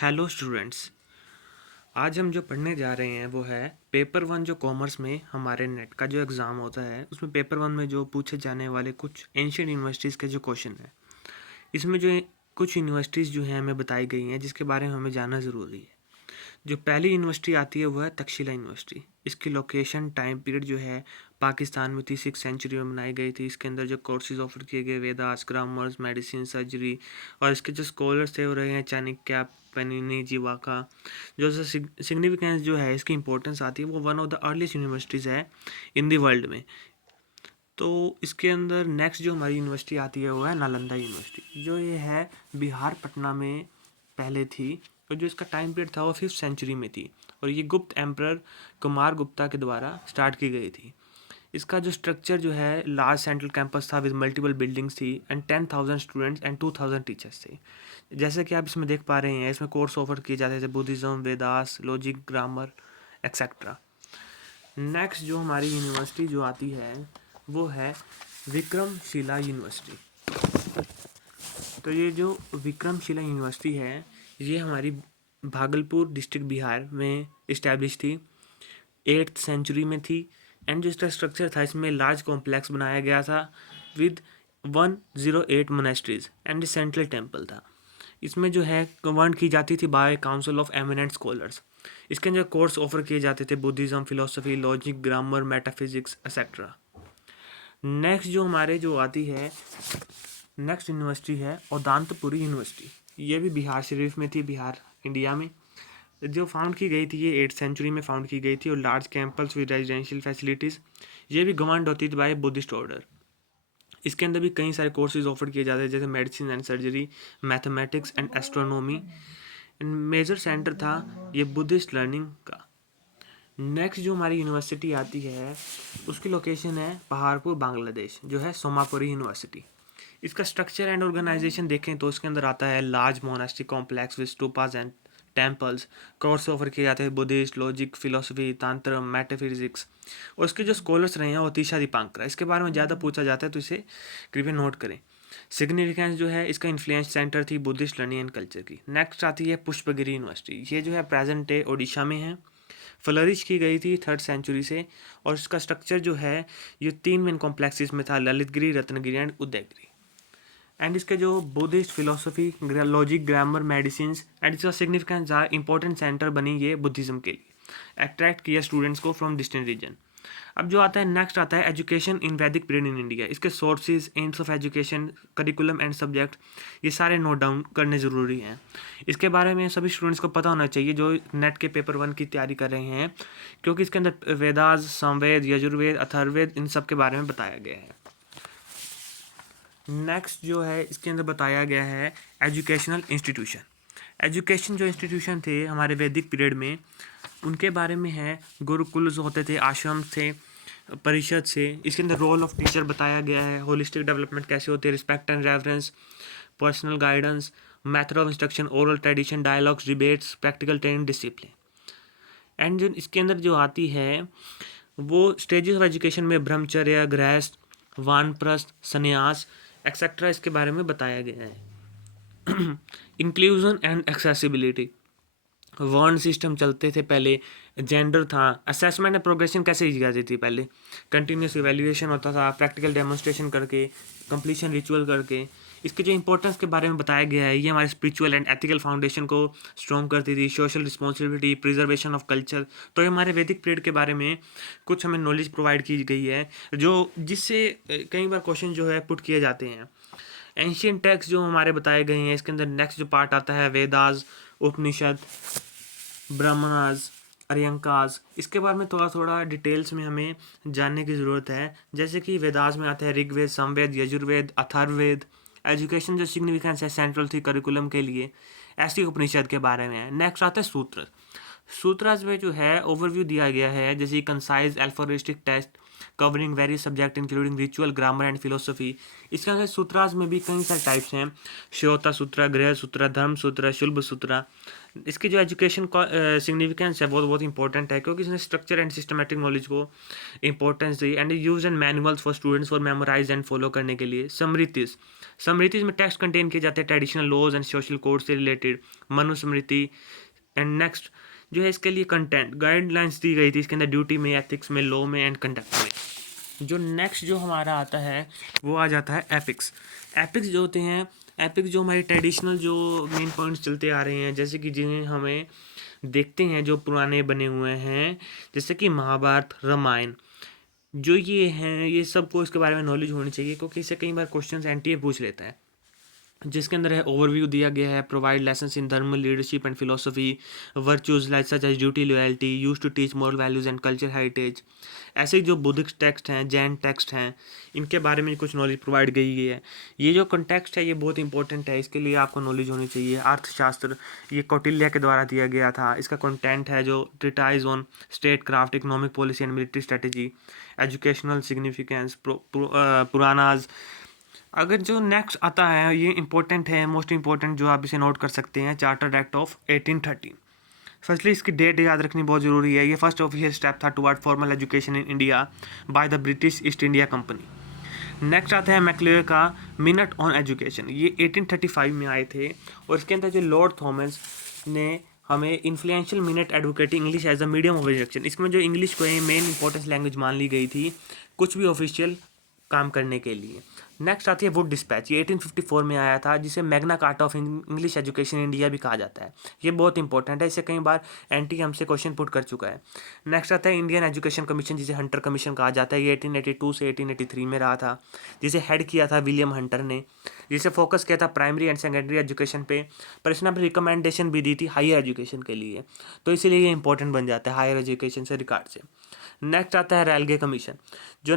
Hello students. आज हम जो पढ़ने जा रहे हैं वो है पेपर वन। जो कॉमर्स में हमारे नेट का जो एग्ज़ाम होता है उसमें पेपर वन में जो पूछे जाने वाले कुछ एंशियंट यूनिवर्सिटीज़ के जो क्वेश्चन हैं, इसमें जो कुछ यूनिवर्सिटीज़ जो हैं हमें बताई गई हैं जिसके बारे में हमें जानना ज़रूरी है। जो पहली यूनिवर्सिटी आती है वो है तक्षशिला यूनिवर्सिटी। इसकी लोकेशन टाइम पीरियड जो है पाकिस्तान में थी, 6th सेंचुरी में बनाई गई थी। इसके अंदर जो कोर्सेज ऑफर किए गए वेदास, ग्रामर्स, मेडिसिन, सर्जरी, और इसके जो स्कॉलर्स थे वो रहे हैं चाणक्य, पेनिनी, जीवाका। जो सिग्निफिकेंस जो है इसकी इंपॉर्टेंस आती है वो one of the earliest universities है इन द वर्ल्ड में। तो इसके अंदर नेक्स्ट जो हमारी यूनिवर्सिटी आती है वो है नालंदा यूनिवर्सिटी, जो ये है बिहार पटना में पहले थी, और जो इसका टाइम पीरियड था वो 5th सेंचुरी में थी, और ये गुप्त एम्परर कुमार गुप्ता के द्वारा स्टार्ट की गई थी। इसका जो स्ट्रक्चर जो है लार्ज सेंट्रल कैंपस था विद मल्टीपल बिल्डिंग्स थी एंड 10,000 स्टूडेंट्स एंड 2,000 टीचर्स थे। जैसे कि आप इसमें देख पा रहे हैं, इसमें कोर्स ऑफर किए जाते थे Buddhism, Vedas, logic, grammar etcetera. Next जो हमारी यूनिवर्सिटी जो आती है वो है विक्रमशिला यूनिवर्सिटी। तो ये जो विक्रमशिला यूनिवर्सिटी है ये हमारी भागलपुर डिस्ट्रिक्ट बिहार में इस्टेब्लिश थी, 8th सेंचुरी में थी। एंड जो इसका स्ट्रक्चर था इसमें लार्ज कॉम्प्लेक्स बनाया गया था with 108 monasteries and central temple था। इसमें जो है गवर्न की जाती थी by council of eminent scholars. इसके अंदर कोर्स ऑफर किए जाते थे Buddhism, philosophy, logic, grammar, metaphysics etcetera. Next जो हमारे जो आती है नेक्स्ट यूनिवर्सिटी है उदांतपुरी यूनिवर्सिटी। ये भी बिहार शरीफ में थी, बिहार इंडिया में। जो फाउंड की गई थी ये 8th सेंचुरी में फाउंड की गई थी, और large campus with residential facilities. ये भी गवर्नड होती थी बाय बुद्धिस्ट ऑर्डर। इसके अंदर भी कई सारे कोर्सेज ऑफर किए जाते हैं जैसे medicine and surgery, mathematics and astronomy. Major centre था ये बुद्धिस्ट लर्निंग का। नेक्स्ट जो हमारी यूनिवर्सिटी आती है उसकी लोकेशन है पहाड़पुर बांग्लादेश, जो है सोमापुरी यूनिवर्सिटी। इसका स्ट्रक्चर एंड ऑर्गेनाइजेशन देखें तो इसके अंदर आता है large monastic complex with stupas and temples. Course offer किए जाते हैं बुद्धिस्ट, लॉजिक, फिलोसफी, तंत्र, मेटाफिजिक्स। और इसके जो स्कॉलर्स रहे हैं वो तीशा दीपांकरा। इसके बारे में ज़्यादा पूछा जाता है तो इसे कृपया नोट करें। सिग्निफिकेंस जो है इसका इन्फ्लुएंस सेंटर थी बुद्धिस्ट लर्निंग एंड कल्चर की। नेक्स्ट आती है पुष्पगिरी यूनिवर्सिटी। ये जो है प्रेजेंट डे ओडिशा में है, फ्लरिश की गई थी 3rd सेंचुरी से। और इसका स्ट्रक्चर जो है ये 3 मेन कॉम्प्लेक्सेस में था, ललितगिरी, रत्नगिरी एंड उदयगिरी। एंड इसके जो Buddhist philosophy, logic, grammar, medicine and इसका सिग्निफिकेंस इंपॉर्टेंट सेंटर बनी ये बुद्धिज्म के लिए, अट्रैक्ट किया स्टूडेंट्स को फ्रॉम डिस्टेंट रीजन। अब जो आता है नेक्स्ट आता है एजुकेशन इन वैदिक पीरियड इन इंडिया। इसके sources, AIIMS of education, curriculum and subject, ये सारे नोट डाउन करने ज़रूरी हैं। इसके बारे में सभी स्टूडेंट्स को पता होना चाहिए जो नेट के पेपर वन की तैयारी कर रहे हैं, क्योंकि इसके अंदर वेदास, समवेद, यजुर्वेद, अथर्ववेद, इन सब के बारे में बताया गया है। नेक्स्ट जो है इसके अंदर बताया गया है एजुकेशनल इंस्टीट्यूशन। एजुकेशन जो इंस्टीट्यूशन थे हमारे वैदिक पीरियड में उनके बारे में है, गुरुकुल होते थे, आश्रम थे, परिषद से। इसके अंदर रोल ऑफ टीचर बताया गया है, होलिस्टिक डेवलपमेंट कैसे होती है, respect and reference, personal guidance, method of instruction, oral tradition, dialogues, debates, practical training, discipline. And जो इसके अंदर जो आती है वो स्टेजेस ऑफ एजुकेशन में ब्रह्मचर्य, गृहस्थ, वानप्रस्थ, संन्यास एक्सेट्रा इसके बारे में बताया गया है। इंक्लूजन एंड एक्सेसिबिलिटी, वर्ण सिस्टम चलते थे पहले, जेंडर था, असेसमेंट एंड प्रोग्रेशन कैसे की जाती थी पहले, कंटिन्यूस इवैल्यूएशन होता था, प्रैक्टिकल डेमोन्स्ट्रेशन करके, कंप्लीशन रिचुअल करके। इसके जो इंपॉर्टेंस के बारे में बताया गया है, ये हमारे स्पिरिचुअल एंड एथिकल फाउंडेशन को स्ट्रॉन्ग करती थी, social responsibility, preservation of culture. तो ये हमारे वैदिक पीरियड के बारे में कुछ हमें नॉलेज प्रोवाइड की गई है जो जिससे कई बार क्वेश्चन जो है पुट किए जाते हैं। एंशियंट टेक्स्ट जो हमारे बताए गए हैं, इसके अंदर नेक्स्ट जो पार्ट आता है वेदास, उपनिषद, ब्राह्मणास, अर्यंकास। इसके बारे में थोड़ा थोड़ा डिटेल्स में हमें जानने की ज़रूरत है। जैसे कि वेदास में आता है ऋग्वेद, समवेद, यजुर्वेद, अथर्ववेद। एजुकेशन जो सिग्निफिकेंस है सेंट्रल थी करिकुलम के लिए, ऐसी उपनिषद के बारे में है। नेक्स्ट आता है सूत्र। सूत्रास में जो है ओवरव्यू दिया गया है, जैसे concise alphabetic text, covering various subject including ritual, grammar and philosophy. इसके अंदर सूत्रास में भी कई सारे टाइप्स हैं, श्रोता सूत्र, गृह सूत्र, धर्म सूत्र, शुल्ब सूत्र। इसकी जो एजुकेशन सिग्निफिकेंस है वो बहुत इंपॉर्टेंट है, क्योंकि इसने स्ट्रक्चर एंड सिस्टमेटिक नॉलेज को इंपॉर्टेंस दी and use and manuals for students for memorise and follow करने के लिए। समृतिज में टेक्स्ट कंटेन किए जाते हैं traditional laws and social code से रिलेटेड, मनुस्मृति। एंड नेक्स्ट जो है इसके लिए कंटेंट गाइडलाइंस दी गई थी इसके अंदर, ड्यूटी में, एथिक्स में, लॉ में एंड कंडक्ट में। जो नेक्स्ट जो हमारा आता है वो आ जाता है एपिक्स। एपिक्स जो होते हैं, एपिक्स जो हमारे ट्रेडिशनल जो मेन पॉइंट्स चलते आ रहे हैं, जैसे कि जिन्हें हमें देखते हैं जो पुराने बने हुए हैं, जैसे कि महाभारत, रामायण, जो ये हैं, ये सबको इसके बारे में नॉलेज होनी चाहिए, क्योंकि इससे कई बार क्वेश्चन एनटीए पूछ लेता है। जिसके अंदर है ओवरव्यू दिया गया है, provide lessons in dharma, leadership and philosophy, virtues like such as duty, loyalty, use to teach moral values and culture heritage. ऐसे ही जो बुद्धिस्ट टेक्स्ट हैं, जैन टेक्स्ट हैं, इनके बारे में कुछ नॉलेज प्रोवाइड की है। ये जो कंटेक्स्ट है ये बहुत इंपॉर्टेंट है, इसके लिए आपको नॉलेज होनी चाहिए। अर्थशास्त्र ये कौटिल्य के द्वारा दिया गया था। इसका कंटेंट है जो treatise on state craft, economic policy and military strategy, educational significance, Puranas. अगर जो नेक्स्ट आता है ये इंपॉर्टेंट है, मोस्ट इंपॉर्टेंट, जो आप इसे नोट कर सकते हैं, चार्टर्ड एक्ट ऑफ 1813। फर्स्टली इसकी डेट याद रखनी बहुत ज़रूरी है। ये फर्स्ट ऑफिशियल स्टेप था toward formal education in India by the British east India company. Next आता है मैक्लेयर का मिनट ऑन एजुकेशन। ये 1835 में आए थे और इसके अंदर जो लॉर्ड थॉमस ने हमें influential minute advocating English as a medium of instruction, इसमें जो इंग्लिश को मेन इंपॉर्टेंस लैंग्वेज मान ली गई थी कुछ भी ऑफिशियल काम करने के लिए। नेक्स्ट आती है वुड डिस्पैच। ये 1854 में आया था, जिसे Magna carta of English education India भी कहा जाता है। ये बहुत इंपॉर्टेंट है, इससे कई बार एनटी हमसे क्वेश्चन पुट कर चुका है। नेक्स्ट आता है इंडियन एजुकेशन कमीशन, जिसे हंटर कमीशन कहा जाता है। ये 1882 से 1883 में रहा था, जिसे हेड किया था विलियम हंटर ने, जिसे फोकस किया था प्राइमरी एंड सेकेंडरी एजुकेशन पे, पर इसने अपनी रिकमेंडेशन भी दी थी हायर एजुकेशन के लिए, तो इसीलिए ये इंपॉर्टेंट बन जाता है हायर एजुकेशन से रिगार्ड से। नेक्स्ट आता है रेलवे कमीशन, जो